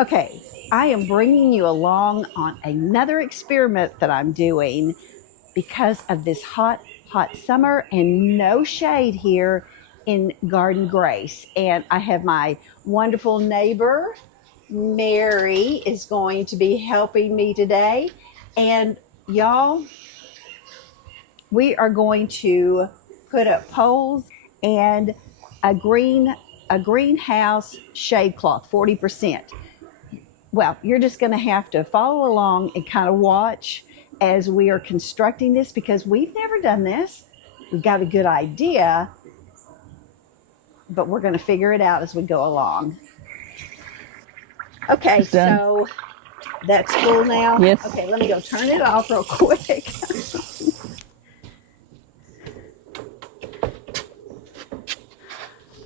Okay, I am bringing you along on another experiment that I'm doing because of this hot summer and no shade here in Garden Grace. And I have my wonderful neighbor, Mary, is going to be helping me today. And y'all, we are going to put up poles and a greenhouse shade cloth, 40%. Well, you're just going to have to follow along and kind of watch as we are constructing this because we've never done this. We've got a good idea, but we're going to figure it out as we go along. Okay, so that's full now. Yes. Okay, let me go turn it off real quick.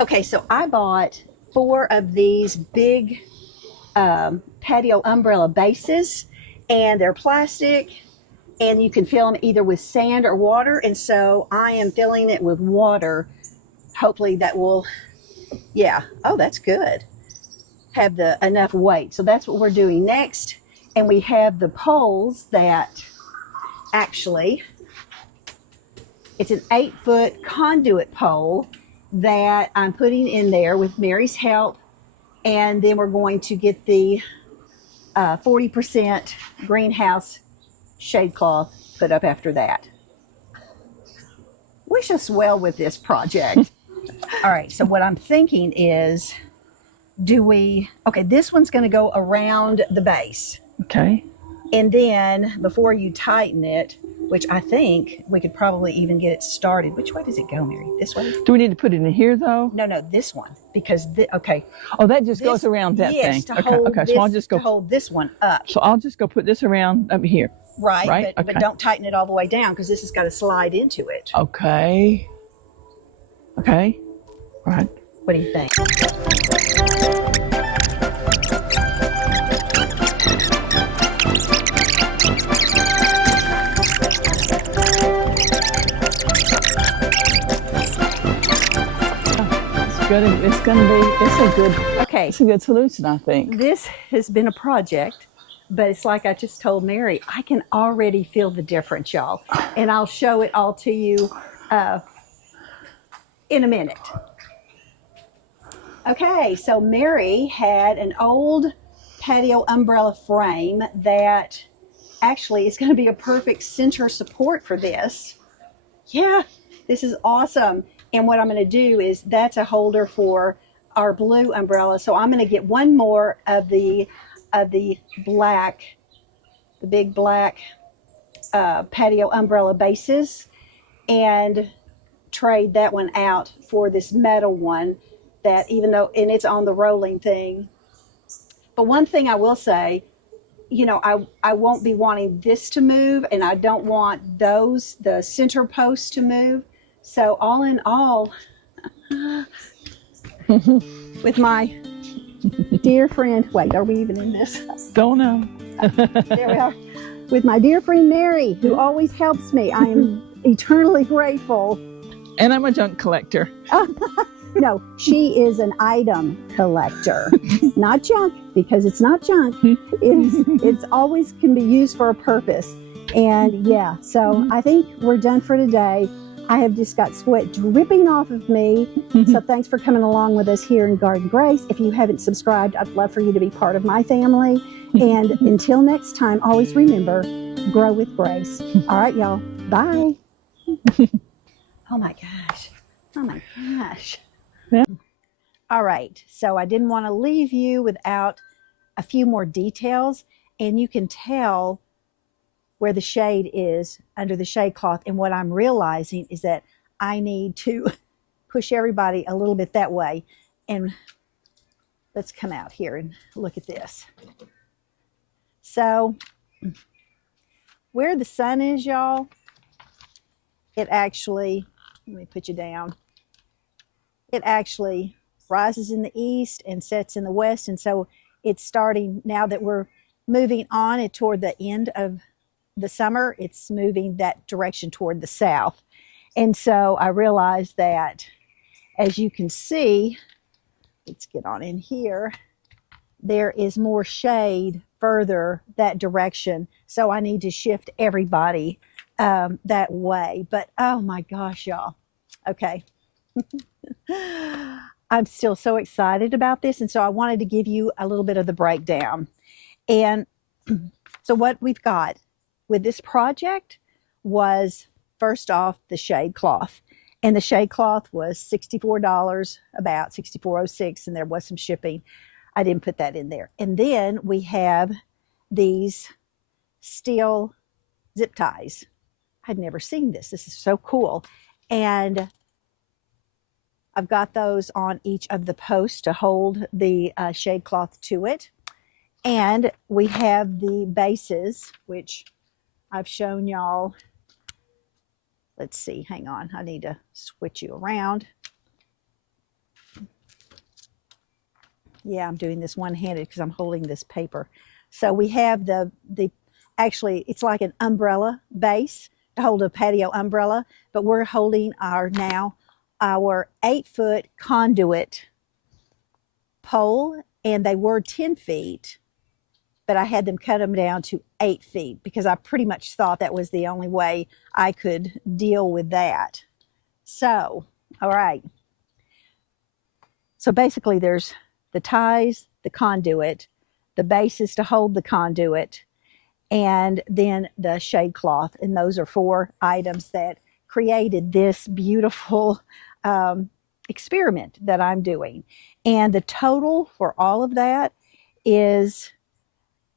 Okay, so I bought 4 of these big patio umbrella bases, and they're plastic, and you can fill them either with sand or water. And so I am filling it with water. Hopefully that will, oh, that's good, have the enough weight. So that's what we're doing next. And we have the poles that actually, it's an 8-foot conduit pole that I'm putting in there with Mary's help. And then we're going to get the 40% greenhouse shade cloth put up after that. Wish us well with this project. All right, so what I'm thinking is, this one's going to go around the base. Okay. And then before you tighten it, which I think we could probably even get it started. Which way does it go, Mary? This way? Do we need to put it in here, though? No, this one. Because, Oh, that just goes around that thing. To hold so I'll just go. to hold this one up. So I'll just go put this around up here. Right? But don't tighten it all the way down because this has got to slide into it. Okay. Okay. All right. What do you think? It's a good solution, I think. This has been a project, but it's like I just told Mary, I can already feel the difference, y'all. And I'll show it all to you in a minute. Okay, so Mary had an old patio umbrella frame that actually is going to be a perfect center support for this. Yeah, this is awesome. And what I'm going to do is that's a holder for our blue umbrella. So I'm going to get one more of the black, the big black patio umbrella bases, and trade that one out for this metal one that, even though, and it's on the rolling thing. But one thing I will say, I won't be wanting this to move, and I don't want the center posts to move. So all in all, with my dear friend, wait, are we even in this? Don't know. There we are. With my dear friend Mary, who always helps me. I am eternally grateful. And I'm a junk collector. No, she is an item collector, not junk, because it's not junk. It's always can be used for a purpose. And yeah, so I think we're done for today. I have just got sweat dripping off of me. So thanks for coming along with us here in Garden Grace. If you haven't subscribed, I'd love for you to be part of my family. And until next time, always remember, grow with grace. All right, y'all. Bye. Oh my gosh. Oh my gosh. Yeah. All right. So I didn't want to leave you without a few more details. And you can tell where the shade is under the shade cloth. And what I'm realizing is that I need to push everybody a little bit that way. And let's come out here and look at this. So where the sun is, y'all, it actually, let me put you down. It actually rises in the east and sets in the west. And so it's starting, now that we're moving on it toward the end of the summer, it's moving that direction toward the south. And so I realized that, as you can see, let's get on in here, there is more shade further that direction. So I need to shift everybody that way. But oh my gosh, y'all. Okay. I'm still so excited about this. And so I wanted to give you a little bit of the breakdown. And so what we've got with this project was, first off, the shade cloth. And the shade cloth was $64, about $64.06, and there was some shipping. I didn't put that in there. And then we have these steel zip ties. I'd never seen this. This is so cool. And I've got those on each of the posts to hold the shade cloth to it. And we have the bases, which I've shown y'all. Let's see, hang on. I need to switch you around. Yeah, I'm doing this one-handed because I'm holding this paper. So we have the actually, it's like an umbrella base to hold a patio umbrella, but we're holding our 8-foot conduit pole, and they were 10 feet, but I had them cut them down to 8 feet because I pretty much thought that was the only way I could deal with that. So, all right. So basically there's the ties, the conduit, the bases to hold the conduit, and then the shade cloth. And those are 4 items that created this beautiful experiment that I'm doing. And the total for all of that is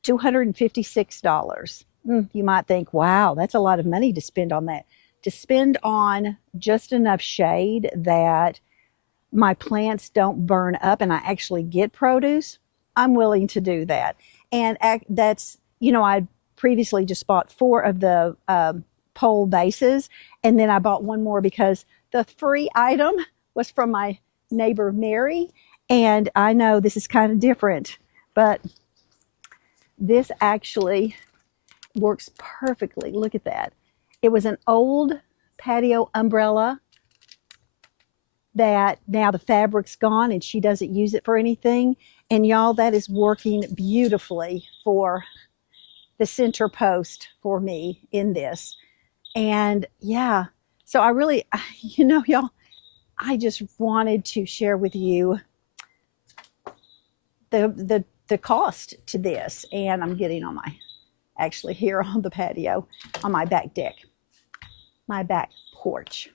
$256. You might think, wow, that's a lot of money to spend on that. To spend on just enough shade that my plants don't burn up and I actually get produce, I'm willing to do that. And that's, I previously just bought 4 of the pole bases, and then I bought one more because the free item was from my neighbor Mary. And I know this is kind of different, but this actually works perfectly. Look at that. It was an old patio umbrella that now the fabric's gone and she doesn't use it for anything. And y'all, that is working beautifully for the center post for me in this. And yeah, so I really, y'all, I just wanted to share with you the cost to this. And I'm getting on actually here on the patio, on my back deck, my back porch.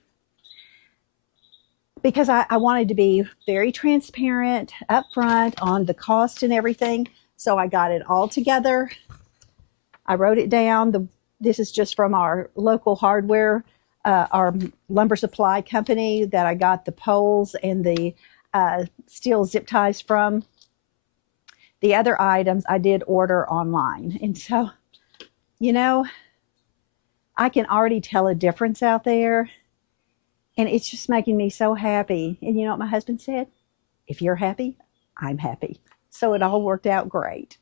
Because I wanted to be very transparent up front on the cost and everything. So I got it all together. I wrote it down. This is just from our local hardware, our lumber supply company that I got the poles and the steel zip ties from. The other items I did order online. And so, I can already tell a difference out there. And it's just making me so happy. And you know what my husband said? If you're happy, I'm happy. So it all worked out great.